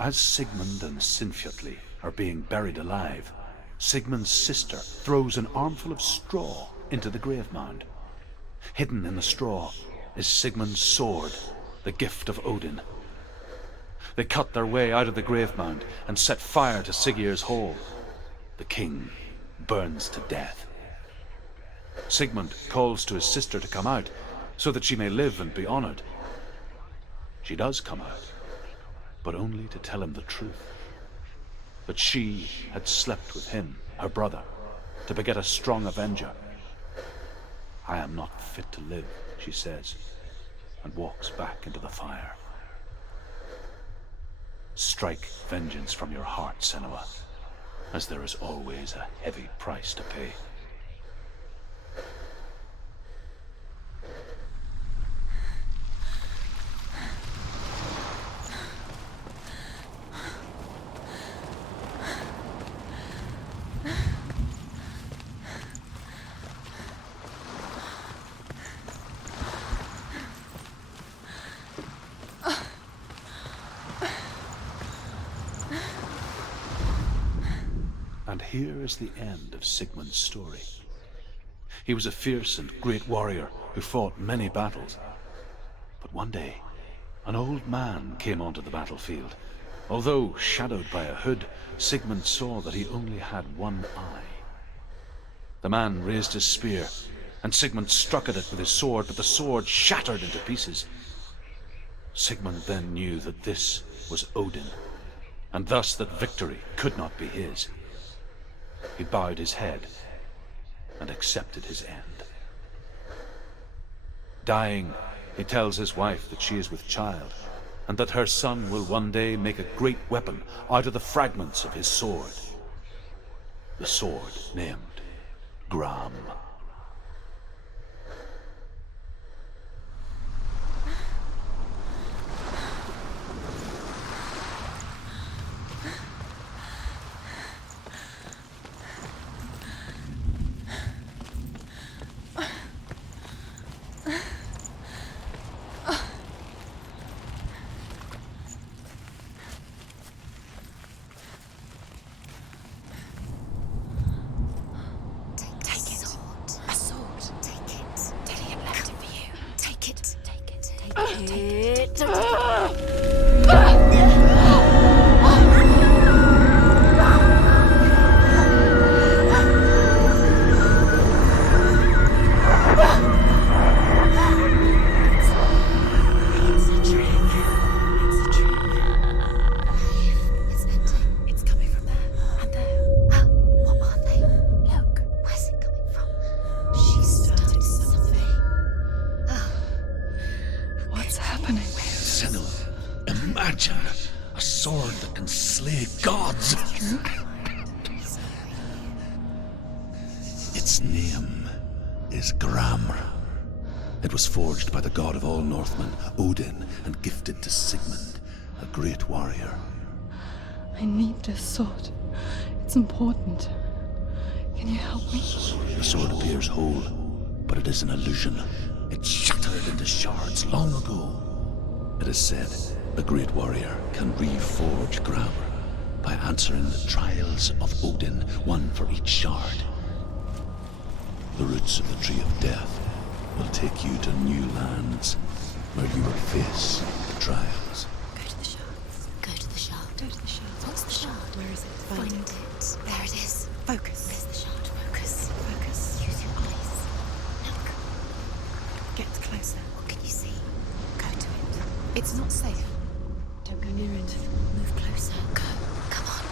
As Sigmund and Sinfjotli are being buried alive, Sigmund's sister throws an armful of straw into the grave mound. Hidden in the straw is Sigmund's sword, the gift of Odin. They cut their way out of the grave mound and set fire to Siggeir's hall. The king burns to death. Sigmund calls to his sister to come out so that she may live and be honored. She does come out, but only to tell him the truth. That she had slept with him, her brother, to beget a strong avenger. I am not fit to live, she says, and walks back into the fire. Strike vengeance from your heart, Senua, as there is always a heavy price to pay. And here is the end of Sigmund's story. He was a fierce and great warrior who fought many battles. But one day, an old man came onto the battlefield. Although shadowed by a hood, Sigmund saw that he only had one eye. The man raised his spear, and Sigmund struck at it with his sword, but the sword shattered into pieces. Sigmund then knew that this was Odin, and thus that victory could not be his. He bowed his head and accepted his end. Dying, he tells his wife that she is with child, and that her son will one day make a great weapon out of the fragments of his sword. The sword named Gram. Its name is Gram. It was forged by the god of all Northmen, Odin, and gifted to Sigmund, a great warrior. I need this sword. It's important. Can you help me? The sword appears whole, but it is an illusion. It shattered into shards long ago. It is said a great warrior can reforge Gram by answering the trials of Odin, one for each shard. The roots of the tree of death will take you to new lands where you will face the trials. Go to the shard. Go to the shard. Go to the shard. What's the shard? Where is it? Find it. There it is. Focus. There's the shard. Focus. Focus. Use your eyes. Look. Get closer. What can you see? Go to it. It's not safe. Don't go near it. Move closer. Go. Come on.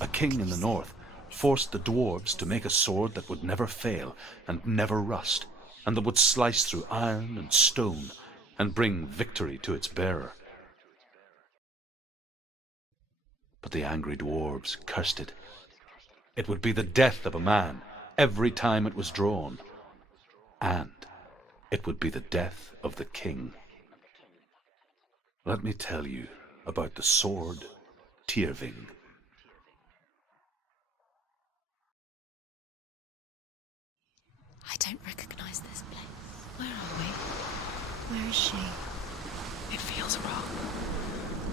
A king in the north forced the dwarves to make a sword that would never fail and never rust, and that would slice through iron and stone and bring victory to its bearer. But the angry dwarves cursed it. It would be the death of a man every time it was drawn, and it would be the death of the king. Let me tell you about the sword Tyrving. I don't recognize this place. Where are we? Where is she? It feels wrong.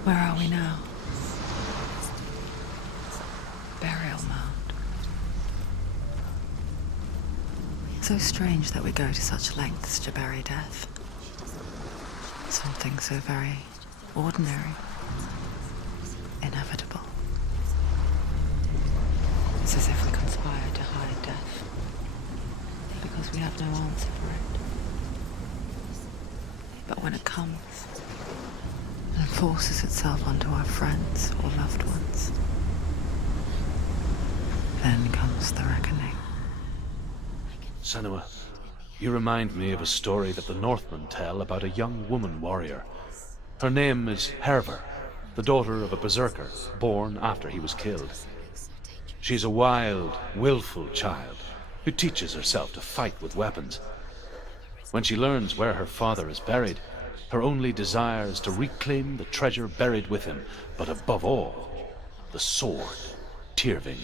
Where are we now? burial mound. So strange that we go to such lengths to bury death. Something so very ordinary, inevitable. It's as if we conspire to hide death, because we have no answer for it. But when it comes and forces itself onto our friends or loved ones, then comes the reckoning. Senua, you remind me of a story that the Northmen tell about a young woman warrior. Her name is Herver, the daughter of a berserker born after he was killed. She's a wild, willful child who teaches herself to fight with weapons. When she learns where her father is buried, her only desire is to reclaim the treasure buried with him, but above all, the sword, Tyrving.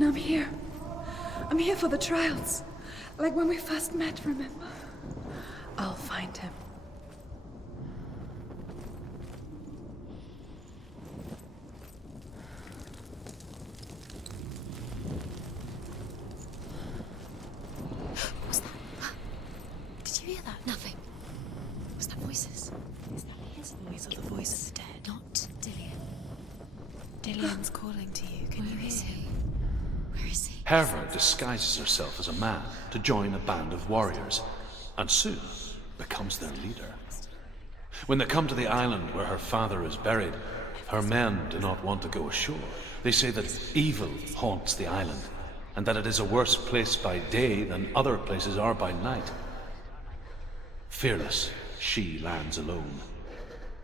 I'm here. I'm here for the trials. Like when we first met, remember? I'll find him. What's that? Did you hear that? Nothing. Was that voices? Is that his voice or the voice of the dead? Not Dillian. Dillian's calling to you. Can you hear him? Where is he? Herver disguises herself as a man to join a band of warriors, and soon becomes their leader. When they come to the island where her father is buried, her men do not want to go ashore. They say that evil haunts the island, and that it is a worse place by day than other places are by night. Fearless, she lands alone.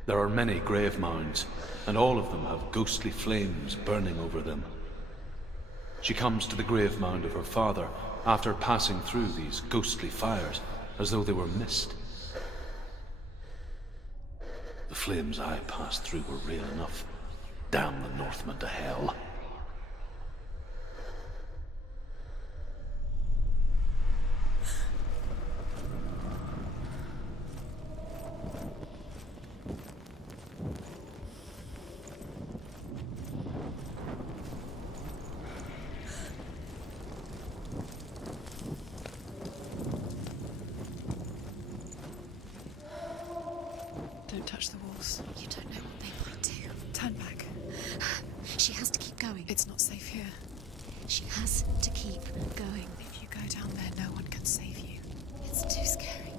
There are many grave mounds, and all of them have ghostly flames burning over them. She comes to the grave mound of her father after passing through these ghostly fires, as though they were mist. The flames I passed through were real enough. Damn the Northmen to hell. Don't touch the walls. You don't know what they might do. Turn back. She has to keep going. It's not safe here. She has to keep going. If you go down there, no one can save you. It's too scary.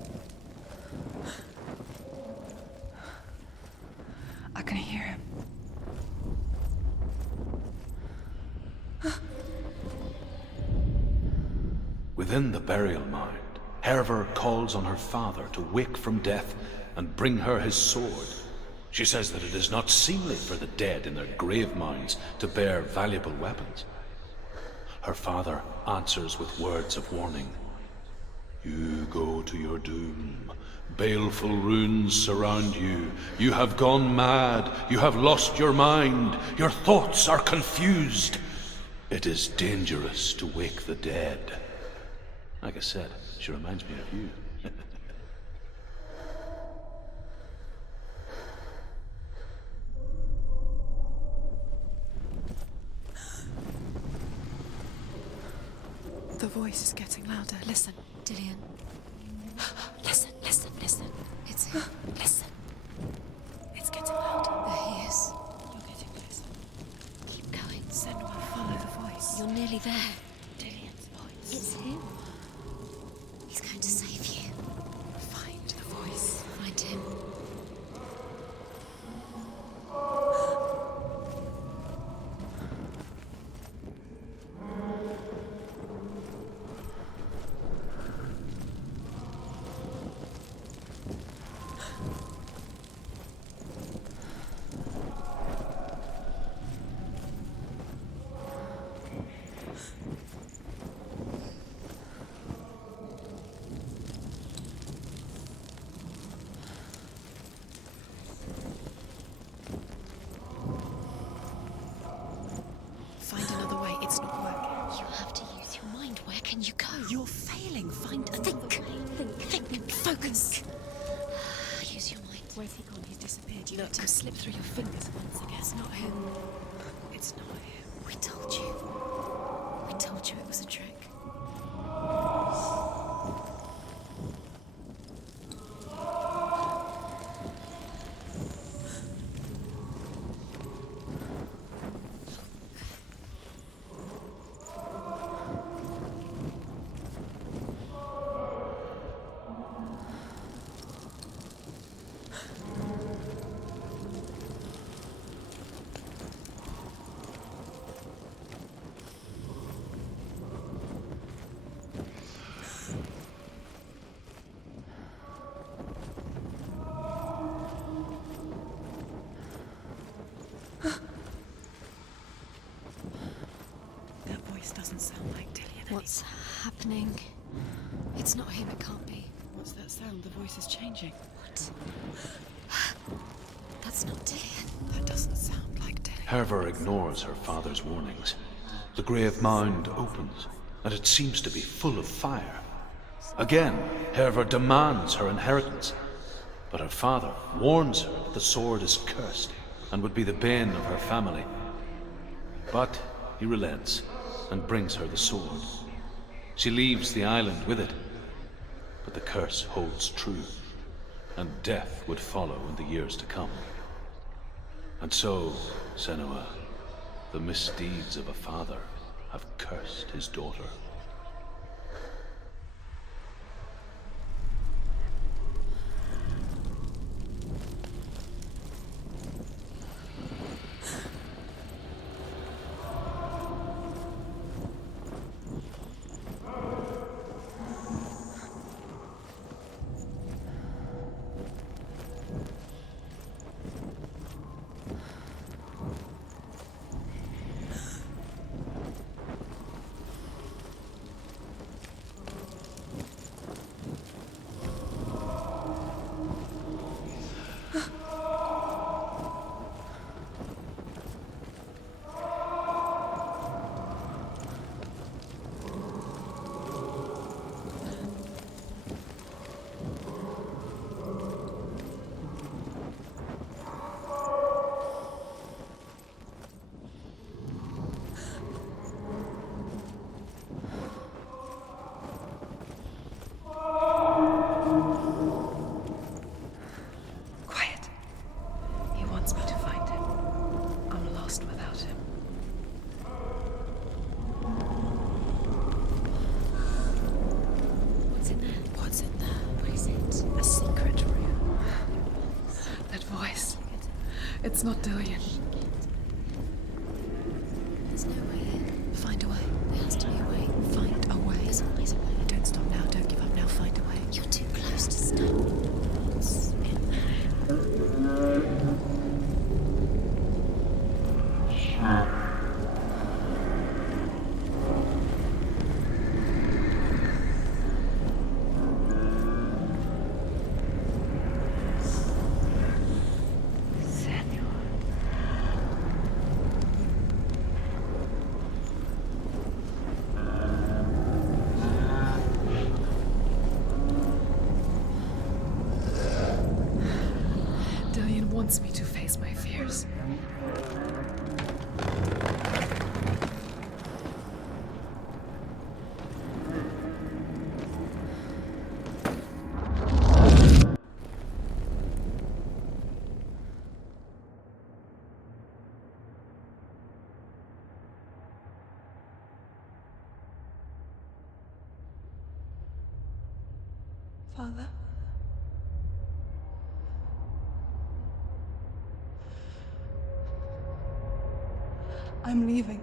I can hear him. Within the burial mound, Herver calls on her father to wake from death and bring her his sword. She says that it is not seemly for the dead in their grave mounds to bear valuable weapons. Her father answers with words of warning. You go to your doom. Baleful runes surround you. You have gone mad. You have lost your mind. Your thoughts are confused. It is dangerous to wake the dead. Like I said, she reminds me of you. The voice is getting louder. Listen, Dillian. Listen, listen, listen. It's him. Listen. It's getting louder. There he is. You're getting closer. Keep going. Senua, follow the voice. You're nearly there. Dillian's voice. It's him. He's going to save you. Find the voice. Find him. Find another way. It's not working. You have to use your mind. Where can you go? You're failing. Find another Think. way. Think. Focus. Use your mind. Where's he gone? He's disappeared. You let him slip through your fingers once again. It's not him. It's not him. We told you. We told you it was a trick. That voice doesn't sound like Dillian. What's happening? It's not him. It can't be. What's that sound? The voice is changing. What? That's not Dillian. That doesn't sound like Dillian. Herver ignores her father's warnings. The grave mound opens, and it seems to be full of fire. Again, Herver demands her inheritance, but her father warns her that the sword is cursed and would be the bane of her family. But he relents and brings her the sword. She leaves the island with it, but the curse holds true, and death would follow in the years to come. And so, Senua, the misdeeds of a father have cursed his daughter. Quiet. He wants me to find him. I'm lost without him. What's in there? What's in there? What is it? A secret room. That voice. It's not Dillian. There's no way in. Find a way. There has to be a way. Find a way. There's always a way. Don't stop now. Don't give up now. Find a way. You're too close to stop. What's in there? Father. I'm leaving.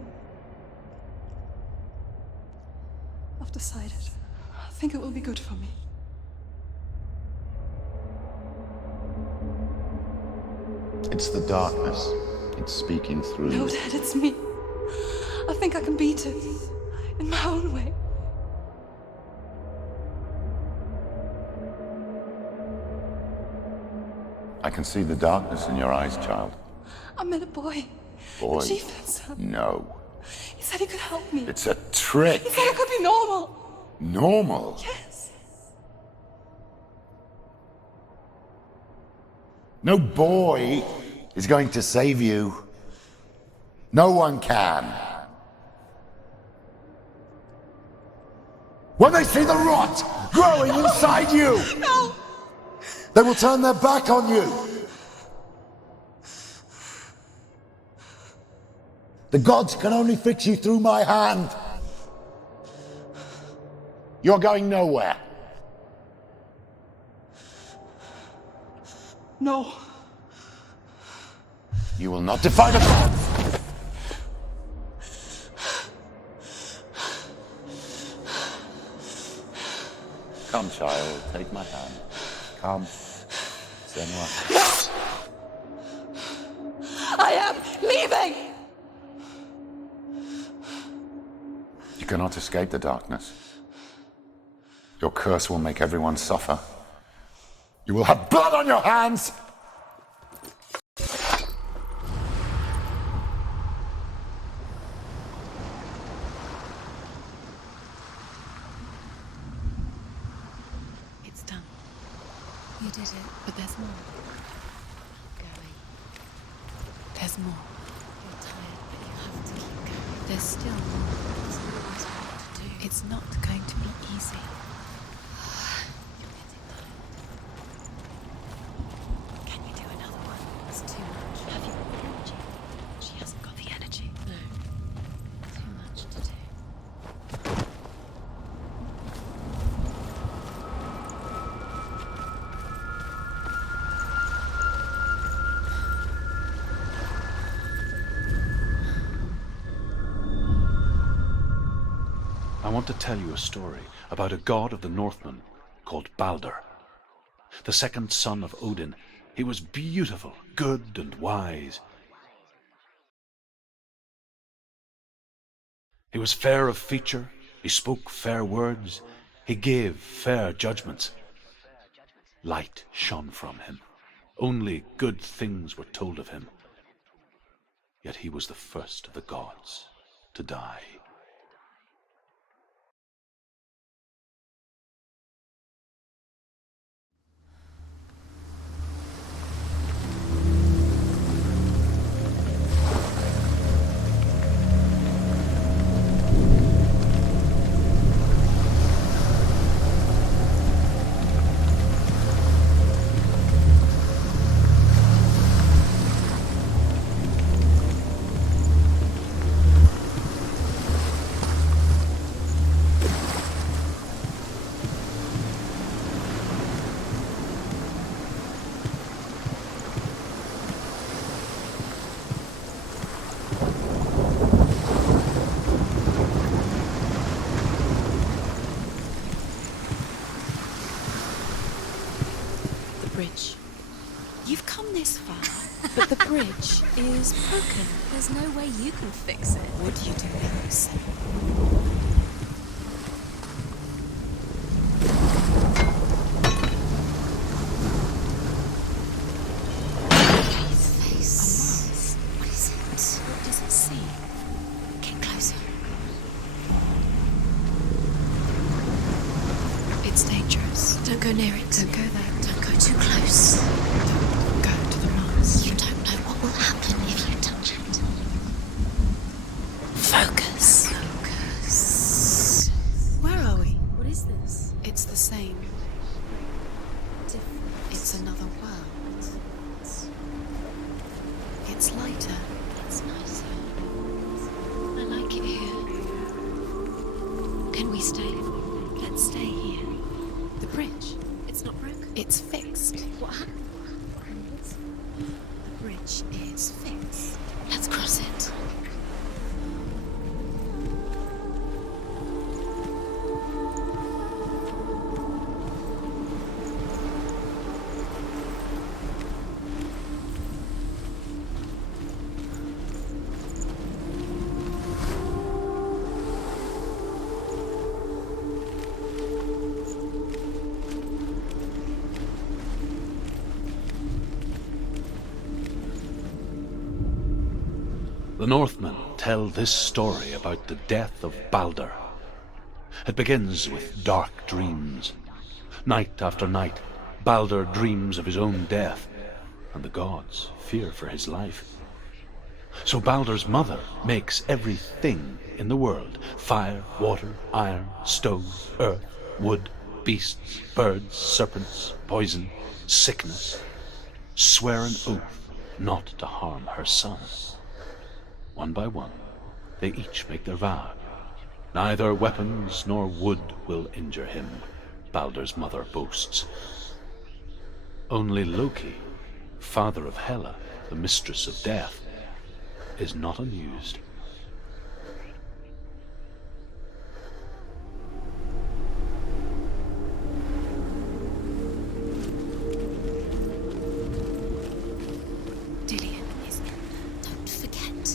I've decided. I think it will be good for me. It's the darkness. It's speaking through No, you. Dad, it's me. I think I can beat it. In my own way. I can see the darkness in your eyes, child. I met a boy. Boy. The chief handsome. No. He said he could help me. It's a trick. He said I could be normal. Normal. Yes. No boy is going to save you. No one can. When they see the rot growing inside you, No! they will turn their back on you. The gods can only fix you through my hand. You're going nowhere. No. You will not defy the gods. Come, child, take my hand. Come, Senua. I am leaving! You cannot escape the darkness. Your curse will make everyone suffer. You will have blood on your hands! It's done. You did it, but there's more. Going. There's more. You're tired, but you have to keep going. There's still more. There's always more to do. It's not going to be easy. You're getting tired. Can you do another one? It's too much. Have you got the energy? She hasn't got the energy. No. Too much to do. I want to tell you a story about a god of the Northmen called Balder. The second son of Odin. He was beautiful, good, and wise. He was fair of feature, he spoke fair words, he gave fair judgments. Light shone from him. Only good things were told of him. Yet he was the first of the gods to die. Bridge. You've come this far, but the bridge is broken. There's no way you can fix it. What do you do now, Sam? His face. What is it? What does it see? Get closer. It's dangerous. Don't go near it. Don't go there. Don't go too close. Don't go to the Mars. You don't know what will happen if you touch it. Focus. Focus. Where are we? What is this? It's the same. Different. It's another world. It's lighter. It's nicer. I like it here. Can we stay? Let's stay here. The bridge. It's fixed. What happened? The bridge is fixed. Let's cross it. The Northmen tell this story about the death of Baldur. It begins with dark dreams. Night after night, Baldur dreams of his own death, and the gods fear for his life. So Baldur's mother makes everything in the world, fire, water, iron, stone, earth, wood, beasts, birds, serpents, poison, sickness, swear an oath not to harm her son. One by one, they each make their vow. Neither weapons nor wood will injure him, Baldur's mother boasts. Only Loki, father of Hela, the mistress of death, is not amused.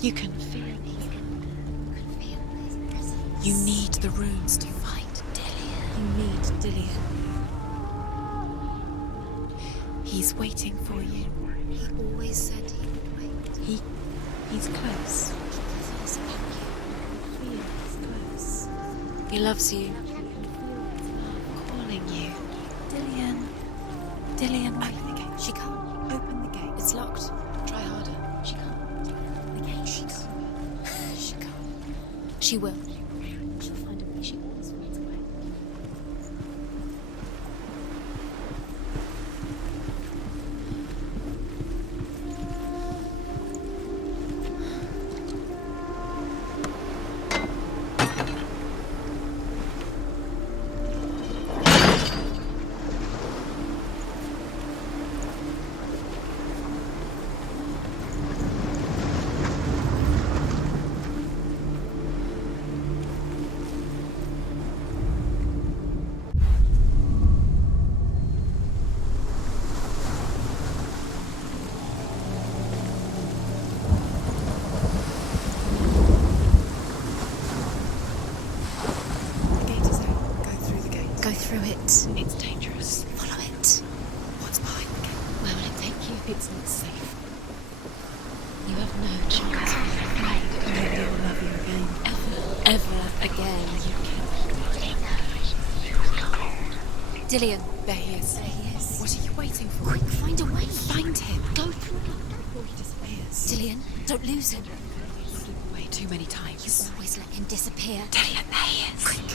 You can feel it. You need the runes to fight Dillion. You need Dillion. He's waiting for you. He always said he would wait. He's close. He cares about you. He is close. He loves you. Calling you. Dillion, open the gate. She can't. Open the gate. It's locked. Try harder. She can't. The gate. She can't. She can't. She will. She'll find a way. She always finds a way. Through it. It's dangerous. Follow it. What's behind the gate? Where will it take you? It's not safe. You have no chance. Nobody will love you again. Ever again. You can. Dillion. There he is. There he is. What are you waiting for? Quick, find a way. Find him. Go through Before he disappears. Dillion, don't lose him. Slip away too many times. Always let him disappear. Dillion, there he is. Quick.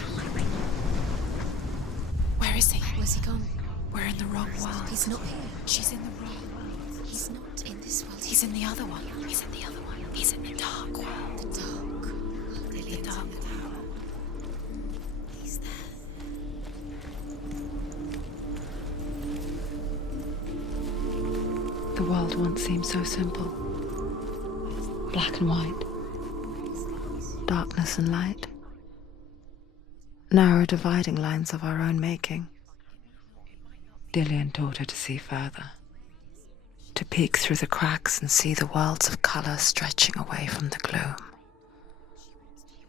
Where is he? Where's he gone? We're in the wrong world. He's not here. She's in the wrong world. He's not in this world. He's in the other one. He's in the other one. He's in the dark world. the dark. The dark world. He's there. The world once seemed so simple. Black and white. Darkness and light. Narrow dividing lines of our own making. Dillion taught her to see further. To peek through the cracks and see the worlds of colour stretching away from the gloom.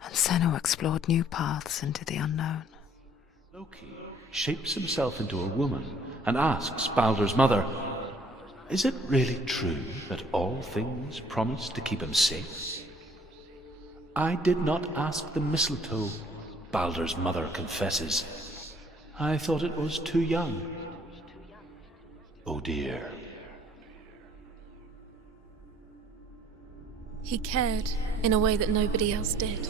And Senua explored new paths into the unknown. Loki shapes himself into a woman and asks Baldur's mother, "Is it really true that all things promise to keep him safe?" "I did not ask the mistletoe," Baldur's mother confesses. "I thought it was too young." Oh dear. He cared in a way that nobody else did.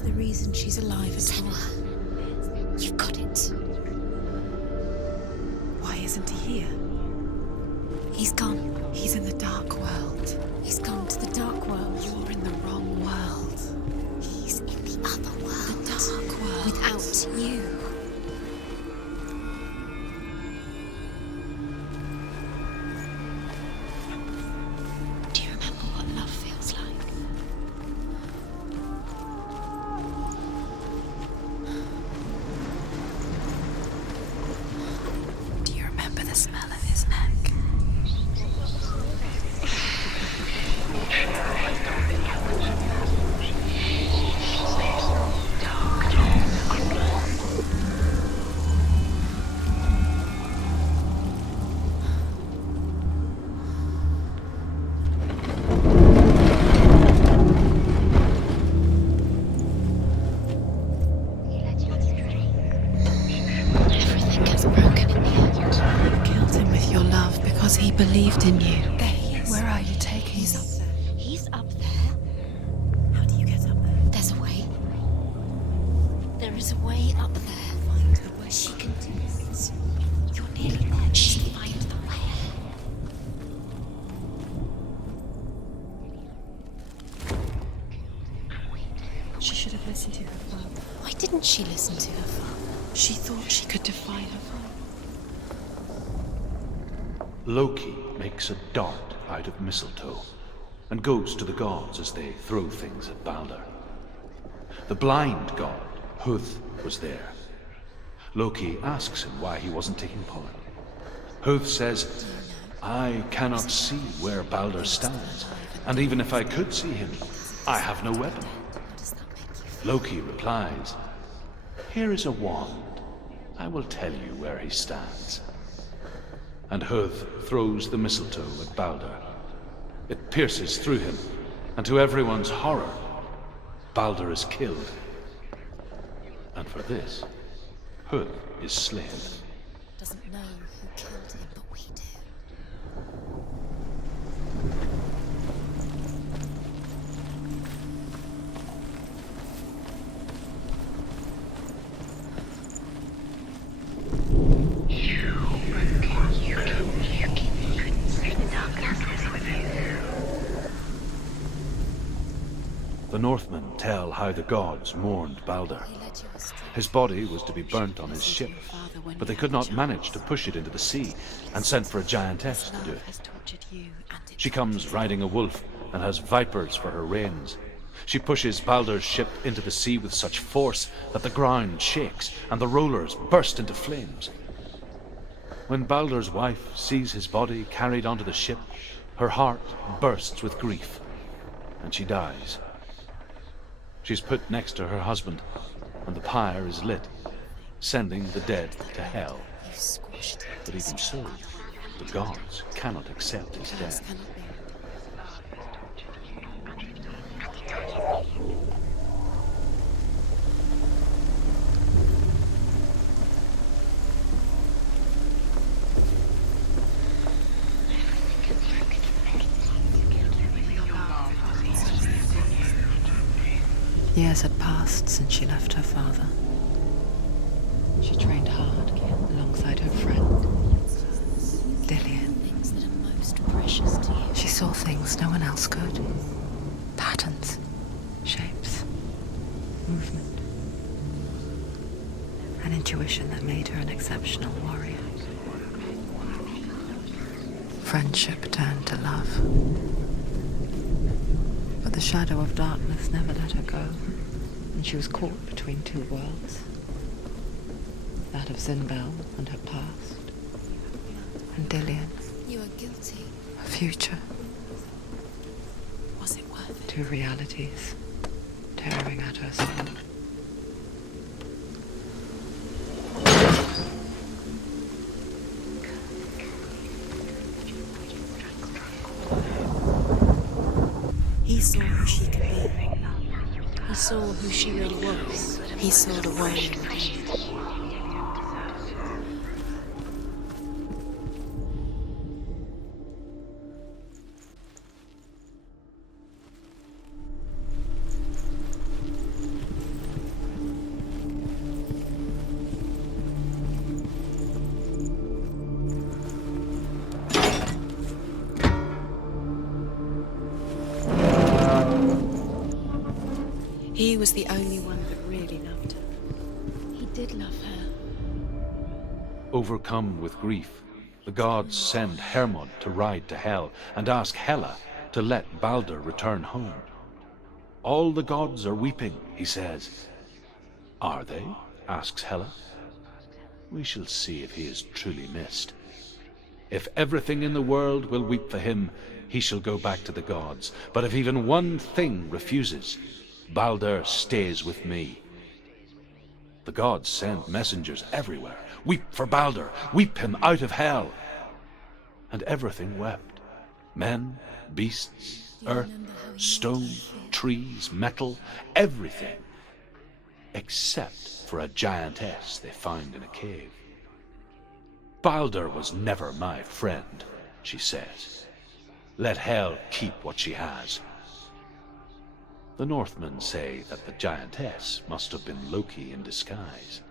He's the reason she's alive at all. Senua, you've got it. Why isn't he here? He's gone. He's in the dark world. He's gone to the dark world. You're in the wrong world. He's in the other world. The dark world. Without you. Do you remember what love feels like? Do you remember the smell of his neck? Everything gets broken in the end. You killed him with your love because he believed in you. There he is. Where are you taking He's him? up there. He's up there. How do you get up there? There's a way. There is a way up there. Find the way. She can do this. You're nearly there. She'll find the way. She should have listened to her father. Why didn't she listen to her father? She thought she could defy her father. Loki makes a dart out of mistletoe and goes to the gods as they throw things at Balder. The blind god, Huth, was there. Loki asks him why he wasn't taking part. Huth says, I cannot see where Balder stands, and even if I could see him, I have no weapon. What does that make you feel? Loki replies, Here is a wand. I will tell you where he stands. And Huth throws the mistletoe at Balder. It pierces through him, and to everyone's horror, Balder is killed. And for this, Huth is slain. Doesn't know who killed him, but we do. The Northmen tell how the gods mourned Balder. His body was to be burnt on his ship, but they could not manage to push it into the sea and sent for a giantess to do it. Has tortured you and it. She comes riding a wolf and has vipers for her reins. She pushes Balder's ship into the sea with such force that the ground shakes and the rollers burst into flames. When Balder's wife sees his body carried onto the ship, her heart bursts with grief, and she dies. She's put next to her husband, and the pyre is lit, sending the dead to hell. You squashed him. But even so, the gods cannot accept his death. Cannot be. Years had passed since she left her father. She trained hard alongside her friend, Dillian. Things that are most precious to you. She saw things no one else could. Patterns, shapes, movement. An intuition that made her an exceptional warrior. Friendship turned to love. But the shadow of darkness never let her go, and she was caught between two worlds. That of Zinbel and her past, and Dillian, You are guilty. her future. Was it worth it? Two realities tearing at her soul. He saw who she could be. He saw who she really was. He saw the warrior within. He was the only one that really loved her. He did love her. Overcome with grief, the gods send Hermod to ride to Hell and ask Hela to let Balder return home. All the gods are weeping, he says. Are they? Asks Hela. We shall see if he is truly missed. If everything in the world will weep for him, he shall go back to the gods. But if even one thing refuses, Balder stays with me. The gods send messengers everywhere. Weep for Balder, weep him out of Hell. And everything wept. Men, beasts, earth, stone, trees, metal, everything. Except for a giantess they found in a cave. Balder was never my friend, she says. Let Hel keep what she has. The Northmen say that the giantess must have been Loki in disguise.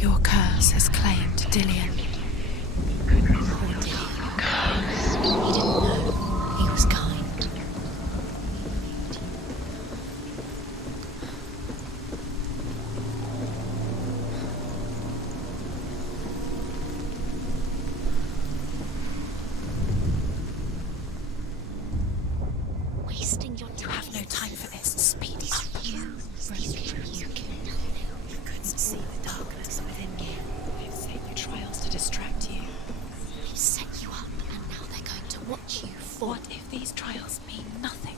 Your curse has claimed Dillion. He didn't know. He was kind. Wasting your time. You have no time for this. Speed is You killed. You couldn't see the darkness within you. They've set you trials to distract you. They set you up, and now they're going to watch you fall. What if these trials mean nothing?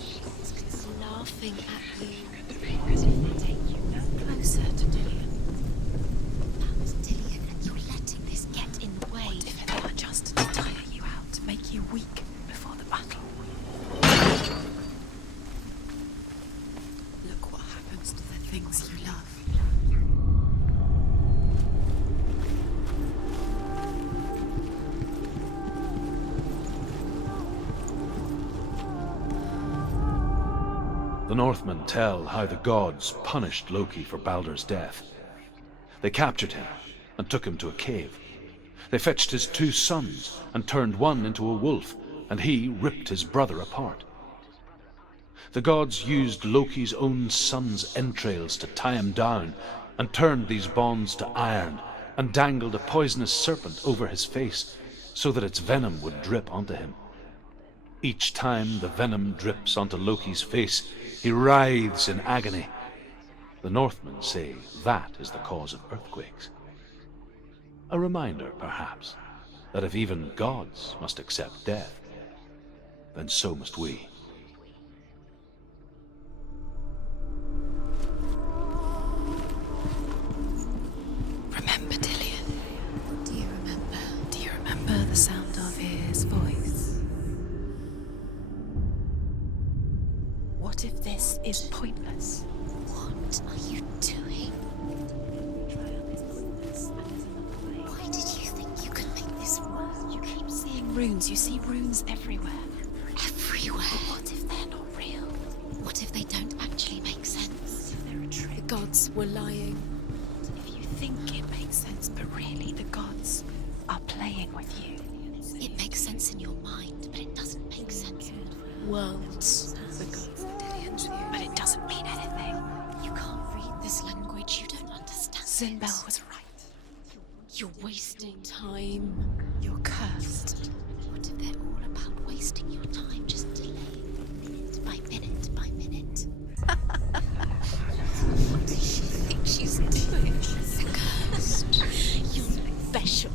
She's laughing at you. Because if they take you no closer to Dillion, That was Dillion, and you're letting this get in the way. what if it were just to tire you out, to make you weak before the battle? Look what happens to the things you love. The Northmen tell how the gods punished Loki for Balder's death. They captured him and took him to a cave. They fetched his 2 sons and turned one into a wolf, and he ripped his brother apart. The gods used Loki's own son's entrails to tie him down and turned these bonds to iron and dangled a poisonous serpent over his face so that its venom would drip onto him. Each time the venom drips onto Loki's face, he writhes in agony. The Northmen say that is the cause of earthquakes. A reminder, perhaps, that if even gods must accept death, then so must we. Remember Dillion? Do you remember? Do you remember the sound of his voice? What if this is pointless? What are you doing? Why did you think you could make this work? You keep seeing runes. You see runes everywhere. Everywhere. What if they're not real? What if they don't actually make sense? They're a trick. The gods were lying. If you think it makes sense, but really the gods are playing with you. It makes sense in your mind, but it doesn't make sense in the worlds. The gods are Dillion's view, but it doesn't mean anything. You can't read this language. You don't understand. Zinbel was right. You're wasting time. You're cursed. What if they're all about wasting your time, just delaying minute by minute by minute? What does she think she's doing? She's cursed. You're special.